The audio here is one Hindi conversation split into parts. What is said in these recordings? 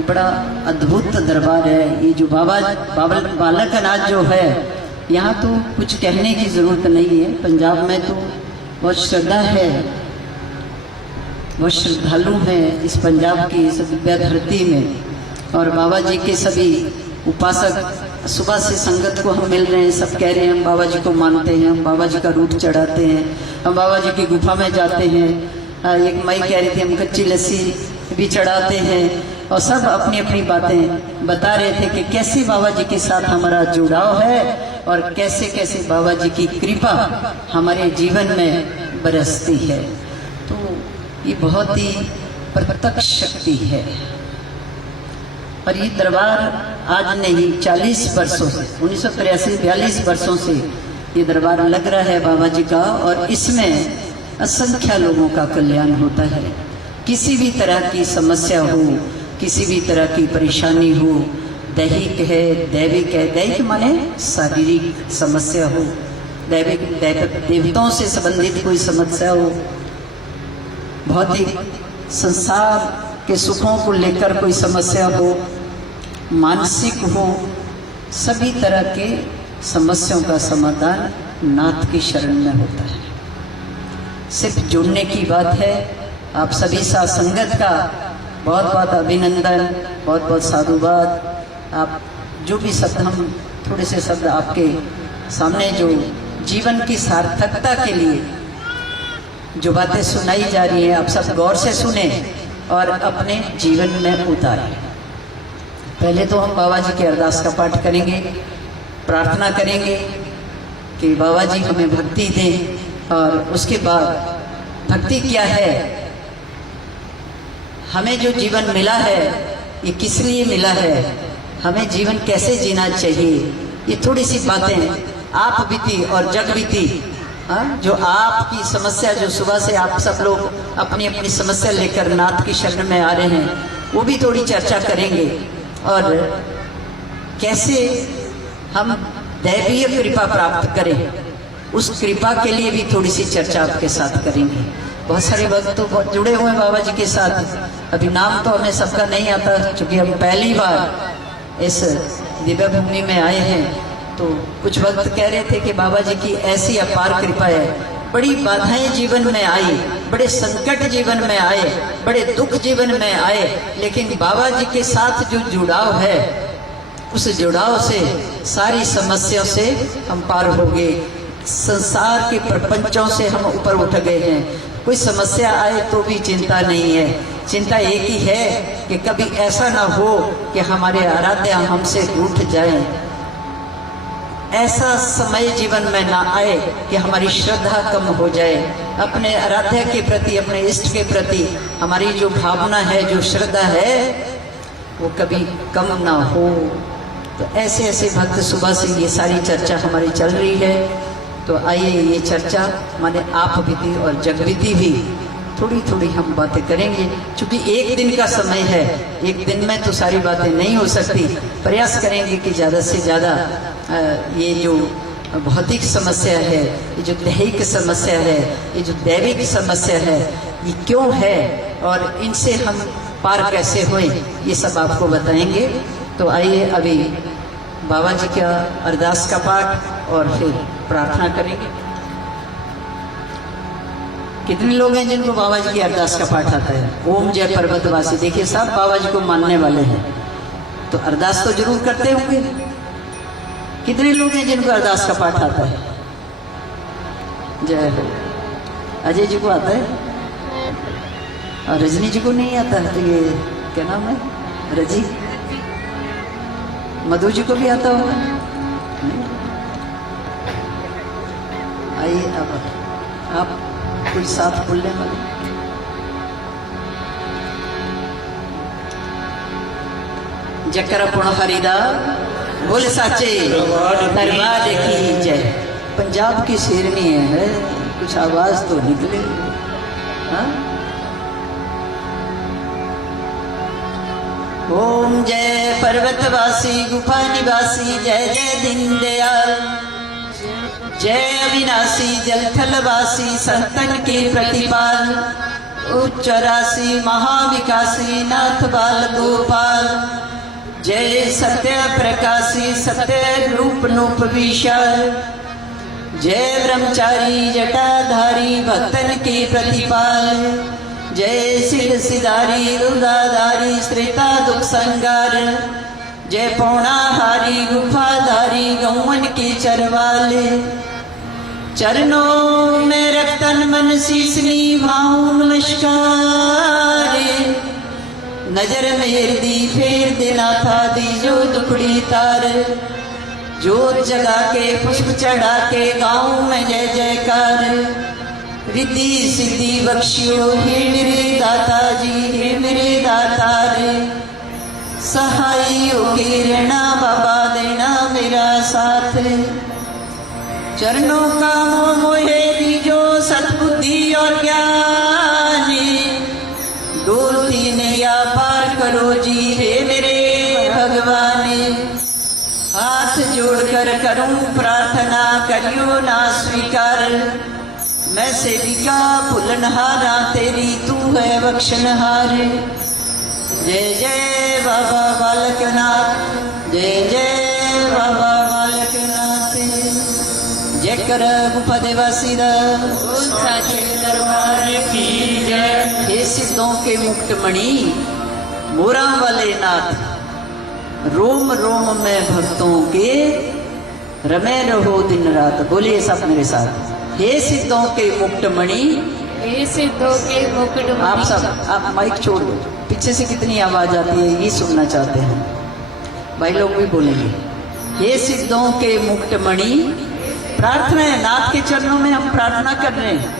ये बड़ा अद्भुत दरबार है। ये जो बालक अनाज जो है, यहाँ तो कुछ कहने की ज़रूरत नहीं है। पंजाब में तो बहुत श्रद्धा है, बहुत श्रद्धालु हैं इस पंजाब की इस दिव्य धरती में। और बाबा जी के सभी उपासक सुबह से संगत को हम मिल रहे हैं, सब कह रहे हैं हम बाबा जी को मानते हैं, हम बाबा जी का रूप चढ़ाते हैं, हम बाबा जी की गुफा में जाते हैं। एक माई कह रही थी हम कच्ची लस्सी भी चढ़ाते हैं। और सब अपनी अपनी बातें बता रहे थे कि कैसे बाबा जी के साथ हमारा जुड़ाव है और कैसे कैसे बाबा जी की कृपा हमारे जीवन में बरसती है। तो ये बहुत ही प्रत्यक्ष शक्ति है। और ये दरबार आज नहीं 40 वर्षों से 1983-42 वर्षों से ये दरबार लग रहा है बाबा जी का। और इसमें असंख्य लोगों का कल्याण होता है। किसी भी तरह की समस्या हो, किसी भी तरह की परेशानी हो, दैहिक है, दैविक है, दैहिक माने शारीरिक समस्या हो, दैविक देवताओं से संबंधित कोई समस्या हो, भौतिक संसार के सुखों को लेकर कोई समस्या हो, मानसिक हो, सभी तरह के समस्याओं का समाधान नाथ की शरण में होता है। सिर्फ जुड़ने की बात है। आप सभी साथ संगत का बहुत बहुत अभिनंदन, बहुत बहुत साधुवाद। आप जो भी शब्द, हम थोड़े से शब्द आपके सामने जो जीवन की सार्थकता के लिए जो बातें सुनाई जा रही हैं, आप सब गौर से सुने और अपने जीवन में उतारें। पहले तो हम बाबा जी के अरदास का पाठ करेंगे, प्रार्थना करेंगे कि बाबा जी हमें भक्ति दें। और उसके बाद भक्ति क्या है, हमें जो जीवन मिला है ये किस लिए मिला है, हमें जीवन कैसे जीना चाहिए, ये थोड़ी सी बातें आप बीती और जग बीती। जो आपकी समस्या, जो सुबह से आप सब लोग अपनी अपनी समस्या लेकर नाथ की शरण में आ रहे हैं, वो भी थोड़ी चर्चा करेंगे। और कैसे हम दैवीय कृपा प्राप्त करें, उस कृपा के लिए भी थोड़ी सी चर्चा आपके साथ करेंगे। बहुत सारे भक्त तो जुड़े हुए हैं बाबा जी के साथ। अभी नाम तो हमें सबका नहीं आता, क्योंकि हम पहली बार इस दिव्य भूमि में आए हैं। तो कुछ भक्त कह रहे थे कि बाबा जी की ऐसी अपार कृपा है, बड़ी बाधाएं जीवन में आई, बड़े संकट जीवन में आए, बड़े दुख जीवन में आए, लेकिन बाबा जी के साथ जो जुड़ाव है, उस जुड़ाव से सारी समस्याओं से हम पार हो गए, संसार के प्रपंचों से हम ऊपर उठ गए हैं। कोई समस्या आए तो भी चिंता नहीं है, चिंता एक ही है कि कभी ऐसा ना हो कि हमारे आराध्य हमसे रूठ जाए, ऐसा समय जीवन में ना आए कि हमारी श्रद्धा कम हो जाए। अपने आराध्य के प्रति, अपने इष्ट के प्रति हमारी जो भावना है, जो श्रद्धा है, वो कभी कम ना हो। तो ऐसे ऐसे भक्त सुबह से ये सारी चर्चा हमारी चल रही है। तो आइए ये चर्चा माने आप बीती और जगबीती भी थोड़ी थोड़ी हम बातें करेंगे। क्योंकि एक दिन का समय है, एक दिन में तो सारी बातें नहीं हो सकती। प्रयास करेंगे कि ज़्यादा से ज़्यादा ये जो भौतिक समस्या है, ये जो दैहिक समस्या है, ये जो दैविक समस्या है, ये क्यों है और इनसे हम पार कैसे हुए, ये सब आपको बताएंगे। तो आइए अभी बाबा जी का अरदास का पाठ और फिर प्रार्थना करेंगे। कितने लोग हैं जिनको बाबा जी की अरदास का पाठ आता है? ओम जय पर्वतवासी। देखिए सब बाबा जी को मानने वाले हैं, तो अरदास तो जरूर करते होंगे। कितने लोग हैं जिनको अरदास का पाठ आता है? जय हो। अजय जी को आता है और रजनी जी को नहीं आता है। तो ये क्या नाम है? रजी। मधु जी को भी आता होगा। आइए अब आप कुछ साथ बोलने वाले। जकर पुण हरिदा बोल साचे दरबार की जय। पंजाब की शेरनी है, कुछ आवाज तो निकले। हाँ? ओम जय पर्वतवासी गुफा निवासी, जय जय दीन दयाल, जय अविनाशी जलथलवासी संतन के प्रतिपाल। उच्चरासी महाविकासी नाथ बाल गोपाल। जय सत्य प्रकाशी सत्य रूप नूप विशाल। जय ब्रह्मचारी जटाधारी भक्तन की प्रतिपाल। जय सिद्ध सिधारी दुर्गाधारी श्रेता दुख संगार। जय पौणाहारी गुफाधारी गौवन की चरवाले। चरणों में रक्तन मन शीसनी भाऊ नमस्कार। नजर मेर दी फेर देना था दी जो दुखड़ी तार। जोत जगा के पुष्प चढ़ा के गाँव में जय जयकार। रिद्धि सिद्धि बख्शियो हे मेरे दाता जी हे मेरे दातार। सहाय के रहना बाबा देना मेरा साथ। चरणों का मोहे दीजो सद्बुद्धि और ज्ञान। डोलती नैया पार करो जी हे मेरे भगवान। हाथ जोड़कर करूं प्रार्थना करियो ना स्वीकार। मैं सेविका भुलनहारा तेरी तू है बख्शनहार। जय जय बाबा बालकनाथ जय जय बाबा बालकनाथ। जय कर गुफादेवासी दरबार की जय। हे सिद्धों के मुक्तमणि मोरा वाले नाथ। रोम रोम में भक्तों के रमे रहो दिन रात। बोलिए सब मेरे साथ। हे सिद्धों के मुक्तमणि हे सिद्धों के मुकुटमणि। आप सब आप माइक छोड़ दो। पीछे से कितनी आवाज आती है ये सुनना चाहते हैं। भाई लोग भी बोलेंगे। हे सिद्धों के मुक्तमणि। प्रार्थना है नाथ के चरणों में हम प्रार्थना कर रहे हैं।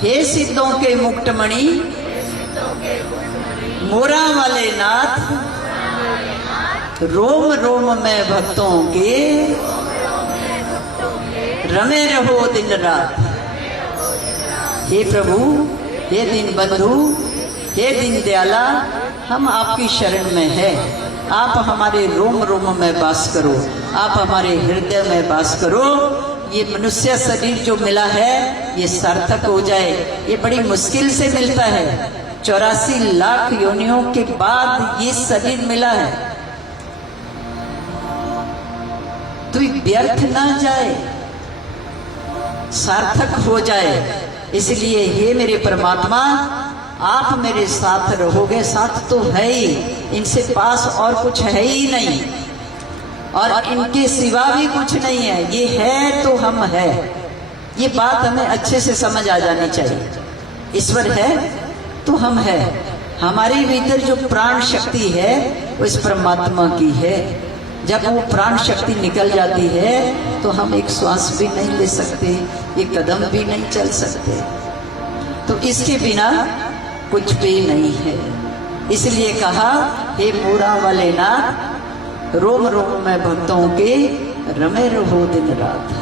हे सिद्धों के मुक्तमणि मोरा वाले नाथ। रोम रोम में भक्तों के रमे रहो दिन रात। हे प्रभु हे दीन बंधु हे दीन दयाला हम आपकी शरण में है। आप हमारे रोम रोम में वास करो। आप हमारे हृदय में वास करो। ये मनुष्य शरीर जो मिला है ये सार्थक हो जाए। ये बड़ी मुश्किल से मिलता है। 84 लाख योनियों के बाद ये शरीर मिला है। तो व्यर्थ ना जाए सार्थक हो जाए। इसलिए हे मेरे परमात्मा आप मेरे साथ रहोगे। साथ तो है ही इनसे पास और कुछ है ही नहीं और इनके सिवा भी कुछ नहीं है। ये है तो हम है। ये बात हमें अच्छे से समझ आ जानी चाहिए। ईश्वर है तो हम है। हमारे भीतर जो प्राण शक्ति है वो इस परमात्मा की है। जब वो प्राण शक्ति निकल जाती है तो हम एक श्वास भी नहीं ले सकते, एक कदम भी नहीं चल सकते। तो इसके बिना कुछ भी नहीं है। इसलिए कहा हे मोरा वाले नाथ रोम रोम में भक्तों के रमे रहो दिन रात।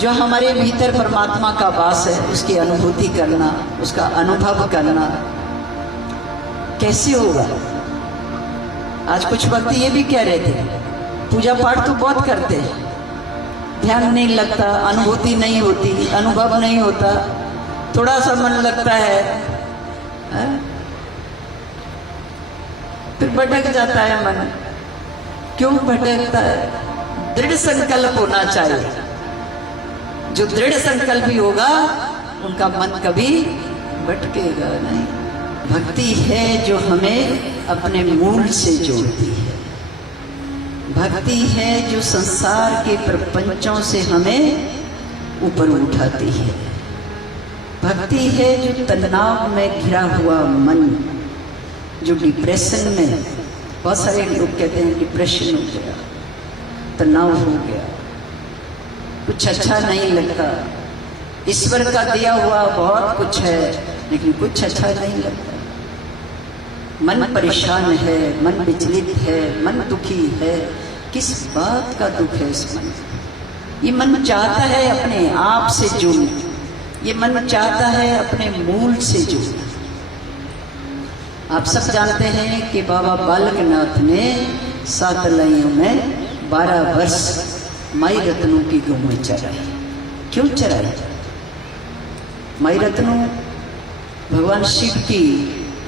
जो हमारे भीतर परमात्मा का वास है उसकी अनुभूति करना, उसका अनुभव करना कैसे होगा। आज कुछ भक्त ये भी कह रहे थे पूजा पाठ तो बहुत करते हैं, ध्यान नहीं लगता, अनुभूति नहीं होती, अनुभव नहीं होता, थोड़ा सा मन लगता है, फिर भटक जाता है मन। क्यों भटकता है? दृढ़ संकल्प होना चाहिए। जो दृढ़ संकल्पी होगा उनका मन कभी भटकेगा नहीं। भक्ति है जो हमें अपने मूल से जोड़ती है। भक्ति है जो संसार के प्रपंचों से हमें ऊपर उठाती है। भक्ति है जो तनाव में घिरा हुआ मन, जो डिप्रेशन में, बहुत सारे लोग कहते हैं डिप्रेशन हो गया, तनाव हो गया, कुछ अच्छा नहीं लगता, ईश्वर का दिया हुआ बहुत कुछ है लेकिन कुछ अच्छा नहीं लगता, मन परेशान है, मन विचलित है, मन दुखी है। किस बात का दुख है इस मन? ये मन चाहता है अपने आप से जुड़ना, ये मन चाहता है अपने मूल से जुड़ना। आप सब जानते हैं कि बाबा बालकनाथ ने 7 लइयों में 12 वर्ष माई रत्नों की गौएं चराई। क्यों चराई? माई रत्नू भगवान शिव की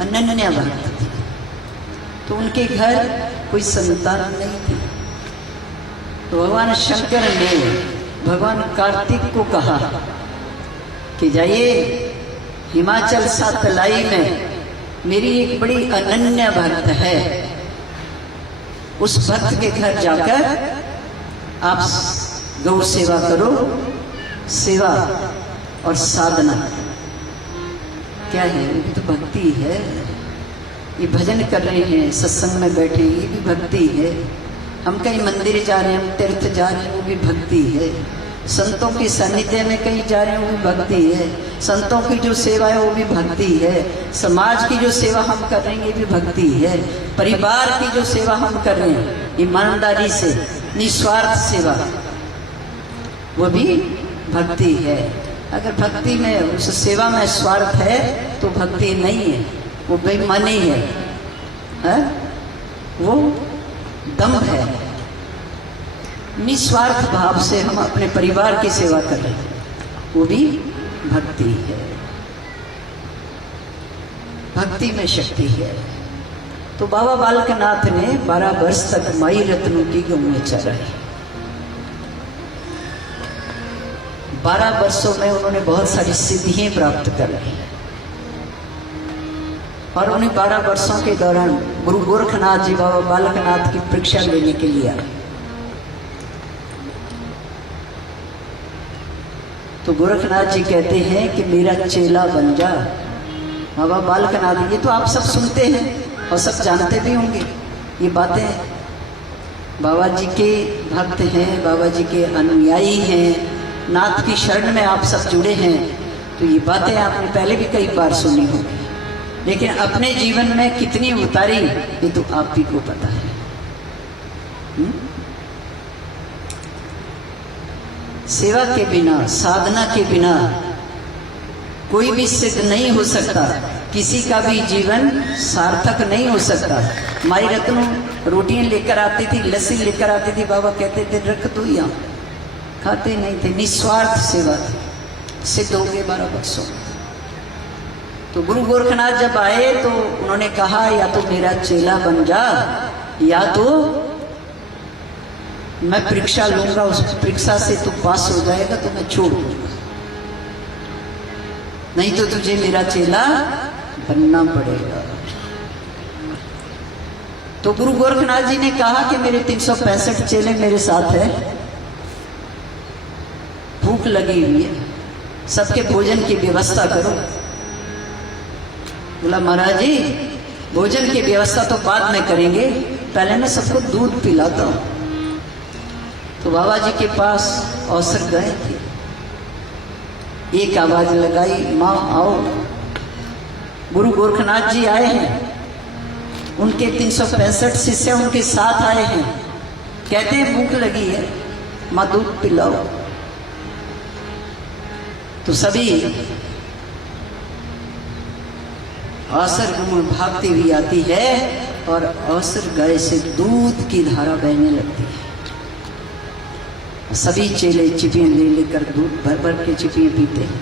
अनन्या भक्त थी, तो उनके घर कोई संतान नहीं थी। तो भगवान शंकर ने भगवान कार्तिक को कहा कि जाइए हिमाचल सातलाई में मेरी एक बड़ी अनन्या भक्त है, उस भक्त के घर जाकर आप गौ सेवा करो, सेवा और साधना। क्या है? ये भी तो भक्ति है। ये भजन कर रहे हैं, सत्संग में बैठे, ये भी भक्ति है। हम कहीं मंदिर जा रहे हैं, हम तीर्थ जा रहे हैं, वो भी भक्ति है। संतों के सानिध्य में कहीं जा रहे हैं, वो भी भक्ति है। संतों की जो सेवा है वो भी भक्ति है। समाज की जो सेवा हम कर रहे हैं ये भी भक्ति है। परिवार की जो सेवा हम कर रहे हैं ईमानदारी से, निस्वार्थ सेवा, वो भी भक्ति है। अगर भक्ति में, उस सेवा में स्वार्थ है तो भक्ति नहीं है, वो बेईमानी है, वो दम्भ है। निस्वार्थ भाव से हम अपने परिवार की सेवा कर रहे हैं, वो भी भक्ति है। भक्ति में शक्ति है। तो बाबा बालकनाथ ने 12 वर्ष तक माई रत्नों की गौएं चराई। 12 वर्षों में उन्होंने बहुत सारी सिद्धियां प्राप्त कर ली। और उन्हीं 12 वर्षों के दौरान गुरु गोरखनाथ जी बाबा बालकनाथ की परीक्षा लेने के लिए आए। तो गोरखनाथ जी कहते हैं कि मेरा चेला बन जा। बाबा बालकनाथ, ये तो आप सब सुनते हैं और सब जानते भी होंगे ये बातें। बाबा जी के भक्त हैं, बाबा जी के अनुयायी हैं, नाथ की शरण में आप सब जुड़े हैं, तो ये बातें आपने पहले भी कई बार सुनी होगी, लेकिन अपने जीवन में कितनी उतारी ये तो आप ही को पता है। सेवा के बिना, साधना के बिना कोई भी सिद्ध नहीं हो सकता, किसी का भी जीवन सार्थक नहीं हो सकता। माई रत्नों रोटियां लेकर आती थी, लस्सी लेकर आती थी, बाबा कहते थे रख दो यहाँ, खाते नहीं थे। निस्वार्थ सेवा थी, सिद्ध हो गए 12 वर्षों। तो गुरु गोरखनाथ जब आए तो उन्होंने कहा या तो मेरा चेला बन जा, या तो मैं परीक्षा लूंगा, उस परीक्षा से तू पास हो जाएगा तो मैं छोड़ दूंगा, नहीं तो तुझे मेरा चेला बनना पड़ेगा। तो गुरु गोरखनाथ जी ने कहा कि मेरे 365 चेले मेरे साथ है, भूख लगी हुई है, सबके भोजन की व्यवस्था करो। बोला महाराज जी भोजन की व्यवस्था तो बाद में करेंगे, पहले मैं सबको दूध पिलाता हूं। तो बाबा जी के पास अवसर गए थे, एक आवाज लगाई, माँ आओ। गुरु गोरखनाथ जी आए हैं, उनके 365 शिष्य उनके साथ आए हैं, कहते हैं भूख लगी है, माँ दूध पिलाओ। तो सभी अवसर भागती हुई आती है और अवसर गाय से दूध की धारा बहने लगती है। सभी चेले चिपियां ले लेकर दूध भर भर के चिपियां पीते हैं।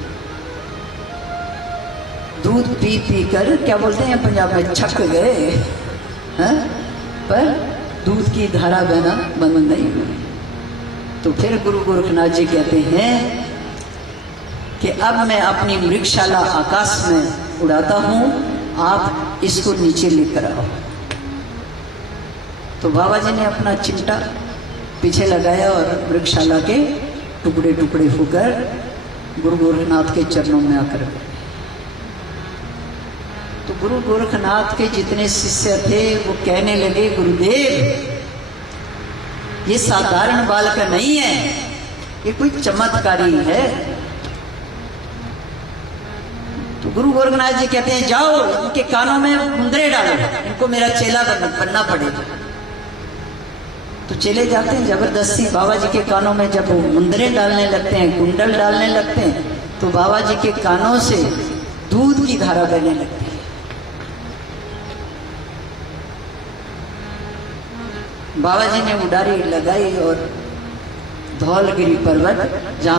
दूध पी पी कर क्या बोलते हैं पंजाब में, छक गए हैं, पर दूध की धारा बहना बंद नहीं हुई। तो फिर गुरु गोरखनाथ जी कहते हैं कि अब मैं अपनी मृगशाला आकाश में उड़ाता हूं, आप इसको नीचे लेकर आओ। तो बाबा जी ने अपना चिमटा पीछे लगाया और वृक्षशाला के टुकड़े टुकड़े होकर गुरु गोरखनाथ के चरणों में आकर गए। तो गुरु गोरखनाथ के जितने शिष्य थे वो कहने लगे, गुरुदेव ये साधारण बालक नहीं है, ये कोई चमत्कारी है। तो गुरु गोरखनाथ जी कहते हैं जाओ इनके कानों में मुंदरे डालो, इनको मेरा चेला बनना पड़ेगा। तो चले जाते हैं जबरदस्ती बाबा जी के कानों में, जब वो मुंदरे डालने लगते हैं, कुंडल डालने लगते हैं, तो बाबा जी के कानों से दूध की धारा बहने लगती है। बाबा जी ने उडारी लगाई और धौलगिरी पर्वत जहाँ